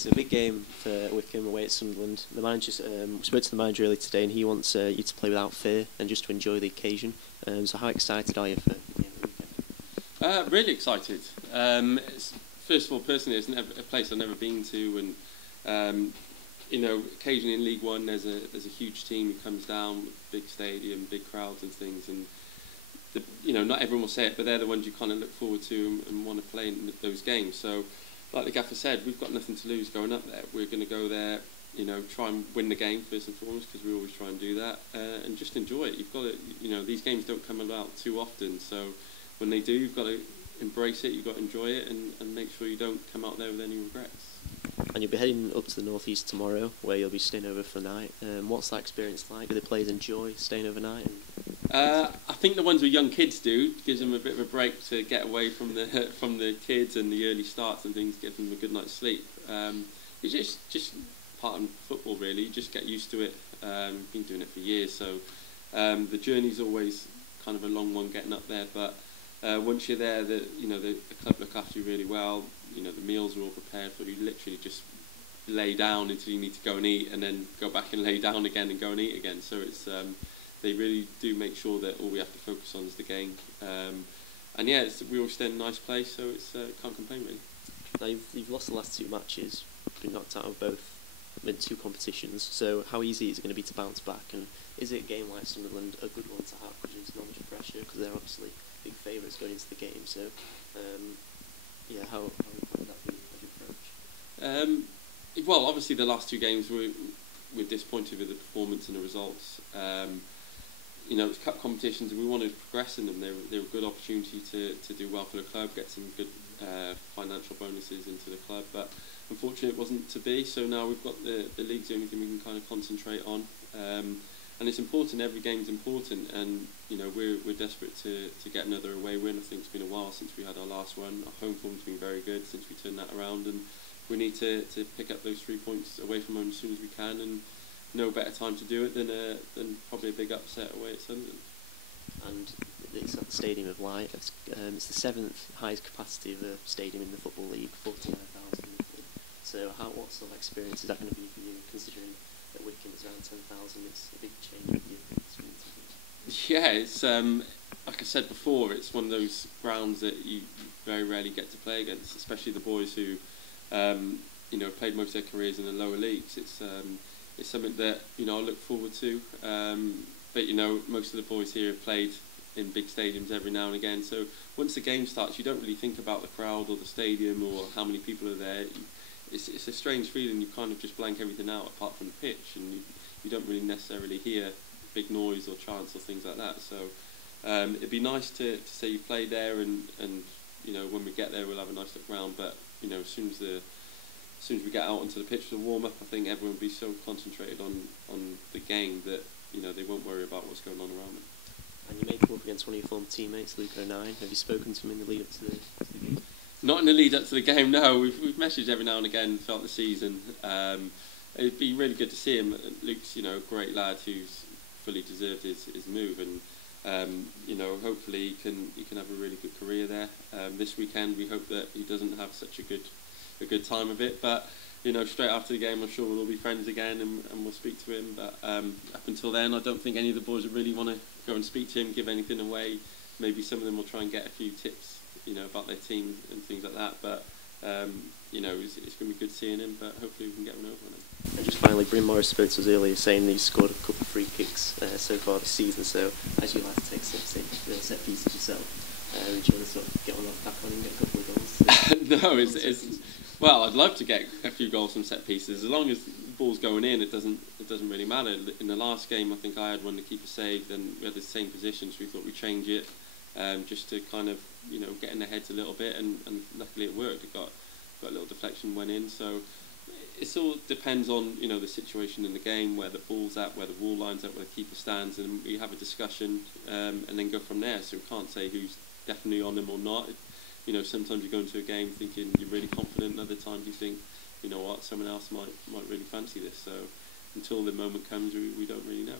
It's a big game for Wycombe away at Sunderland. The manager spoke to the manager earlier today, and he wants you to play without fear and just to enjoy the occasion. So how excited are you for the game of the weekend? Really excited. First of all, personally, it's a place I've never been to, and occasionally in League One there's a huge team who comes down, big stadium, big crowds and things, and not everyone will say it, but they're the ones you kind of look forward to and want to play in those games. So, like the gaffer said, we've got nothing to lose going up there. We're going to go there, try and win the game first and foremost, because we always try and do that, and just enjoy it. You've got to, these games don't come about too often, so when they do, you've got to embrace it. You've got to enjoy it, and make sure you don't come out there with any regrets. And you'll be heading up to the northeast tomorrow, where you'll be staying over for the night. What's that experience like? Do the players enjoy staying overnight? I think the ones with young kids do. Gives them a bit of a break to get away from the kids and the early starts and things. Give them a good night's sleep. It's just part of football, really. You just get used to it. Been doing it for years, so the journey's always kind of a long one getting up there. But once you're there, the club look after you really well. The meals are all prepared for you. You literally just lay down until you need to go and eat, and then go back and lay down again and go and eat again. So it's they really do make sure that all we have to focus on is the game. And yeah, we all stay in a nice place, so it's can't complain really. Now you've lost the last two matches, been knocked out of both in two competitions. So how easy is it going to be to bounce back? And is it a game like Sunderland a good one to have because there's not much pressure, because they're obviously big favourites going into the game? So how would that be as your approach? Well, obviously the last two games we're disappointed with the performance and the results. It's cup competitions, and we want to progress in them. They're a good opportunity to do well for the club, get some good financial bonuses into the club, but unfortunately it wasn't to be. So now we've got the league's the only thing we can kind of concentrate on, and it's important. Every game's important, and we're desperate to get another away win. I think it's been a while since we had our last one. Our home form's been very good since we turned that around, and we need to pick up those 3 points away from home as soon as we can, and no better time to do it than probably a big upset away at Sunderland. And it's at the Stadium of Light. It's the 7th highest capacity of a stadium in the Football League, 49,000. So what sort of experience is that going to be for you, considering that Wycombe is around 10,000? It's a big change for you. Yeah, it's like I said before, it's one of those grounds that you very rarely get to play against, especially the boys who played most of their careers in the lower leagues. It's something that I look forward to. But most of the boys here have played in big stadiums every now and again. So once the game starts, you don't really think about the crowd or the stadium or how many people are there. It's a strange feeling. You kind of just blank everything out apart from the pitch, and you don't really necessarily hear big noise or chants or things like that. So it'd be nice to say you played there, and when we get there we'll have a nice look round. But as soon as we get out onto the pitch for the warm up, I think everyone will be so concentrated on the game that they won't worry about what's going on around them. And you may come up against one of your former teammates, Luke O'Nien. Have you spoken to him in the lead up to the game? Not in the lead up to the game, no. We've messaged every now and again throughout the season. It'd be really good to see him. Luke's a great lad who's fully deserved his move, and hopefully he can have a really good career there. This weekend we hope that he doesn't have such a good time of it, but straight after the game I'm sure we'll all be friends again, and we'll speak to him. But up until then, I don't think any of the boys would really want to go and speak to him, give anything away. Maybe some of them will try and get a few tips about their team and things like that, but it's going to be good seeing him, but hopefully we can get one over on him. And just finally, Bryn Morris spoke to us earlier saying that he's scored a couple of free kicks so far this season. So as you like to take set pieces yourself, do you want to sort of get on that back on and get a couple of goals? No, well, I'd love to get a few goals from set pieces. As long as the ball's going in, it doesn't really matter. In the last game, I think I had one the keeper saved, and we had the same position, so we thought we'd change it just to kind of get in their heads a little bit, and luckily it worked. It got a little deflection, went in. So it all depends on the situation in the game, where the ball's at, where the wall line's at, where the keeper stands, and we have a discussion and then go from there. So we can't say who's definitely on them or not. Sometimes you go into a game thinking you're really confident, and other times you think, someone else might really fancy this. So until the moment comes, we don't really know.